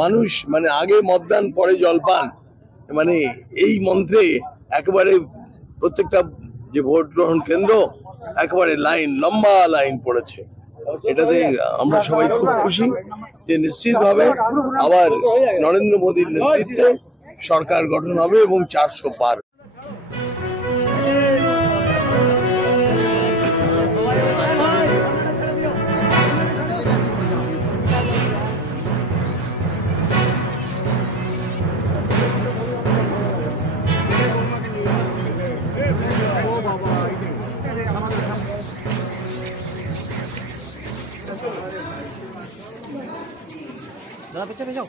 মানুষ মানে আগে মতদান পরে জলপান মানে এই মন্ত্রে একেবারে প্রত্যেকটা যে ভোট গ্রহণ কেন্দ্র একেবারে লাইন লম্বা লাইন পড়েছে। এটাতে আমরা সবাই খুব খুশি যে নিশ্চিতভাবে আবার নরেন্দ্র মোদীর নেতৃত্বে সরকার গঠন হবে এবং 400 পার। दादा पीछे भेजो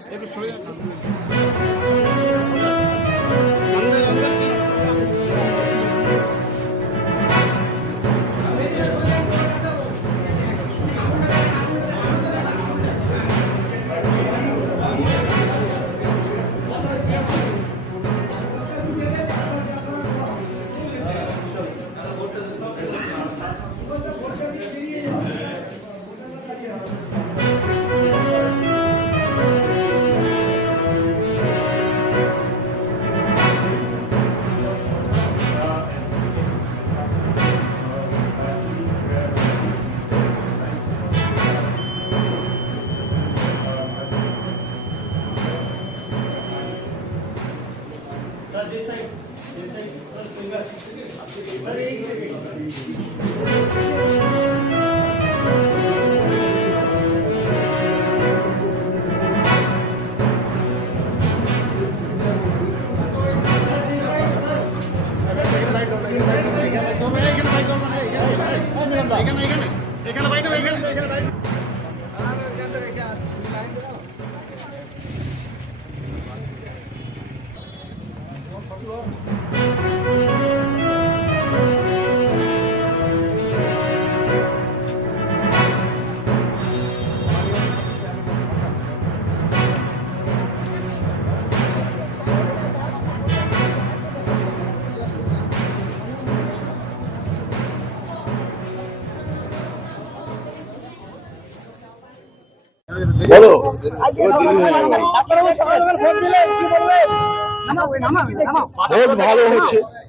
বলো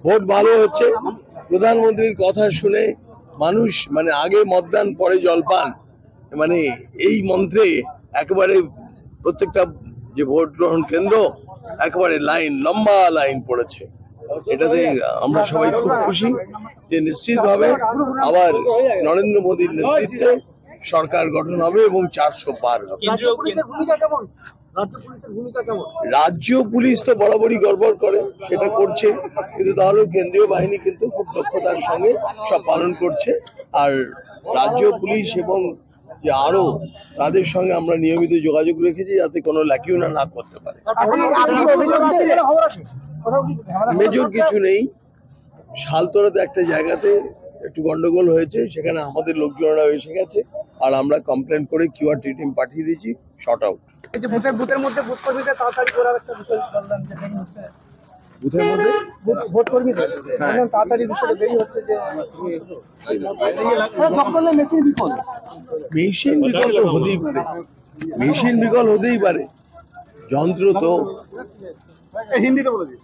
ভোট ভালো হচ্ছে প্রধানমন্ত্রীর কথা শুনে মানুষ মানে আগে মতদান পরে জলপান মানে এই মন্ত্রে একেবারে প্রত্যেকটা যে ভোট গ্রহণ কেন্দ্র একেবারে লাইন লম্বা লাইন পড়েছে। এটাতে আমরা সবাই খুব খুশি যে নিশ্চিতভাবে আবার নরেন্দ্র মোদীর নেতৃত্বে সরকার গঠন হবে এবং 400 পার হবে। রাজ্য পুলিশ তো বরাবরই গড়বড় করে, সেটা করছে, কিন্তু তাহলেও কেন্দ্রীয় বাহিনী কিন্তু খুব দক্ষতার সঙ্গে সব পালন করছে। আর রাজ্য পুলিশ এবং যে আরো তাদের সঙ্গে আমরা নিয়মিত যোগাযোগ রেখেছি যাতে কোনো ল্যাকিউনা না করতে পারে। মেজর কিছু নেই, শালতোরাতে একটা জায়গাতে একটু গন্ডগোল হয়েছে, সেখানে আমাদের লোকজনরা এসে গেছে আর আমরা কমপ্লেন করে কিউআরটি টিম পাঠিয়ে দিয়েছি, শর্ট আউট। বুথের মধ্যে ভোট কর্মীদের তাড়াতাড়ি করার একটা বিষয় বললাম যে দেরি হচ্ছে, বুথের মধ্যে ভোট কর্মীদের তাড়াতাড়ি বিষয়টা দেরি হচ্ছে যে মেশিন বিকল তো হতেই পারে, মেশিন বিকল হতেই পারে, যন্ত্র তো হিন্দিতে বলে দিই।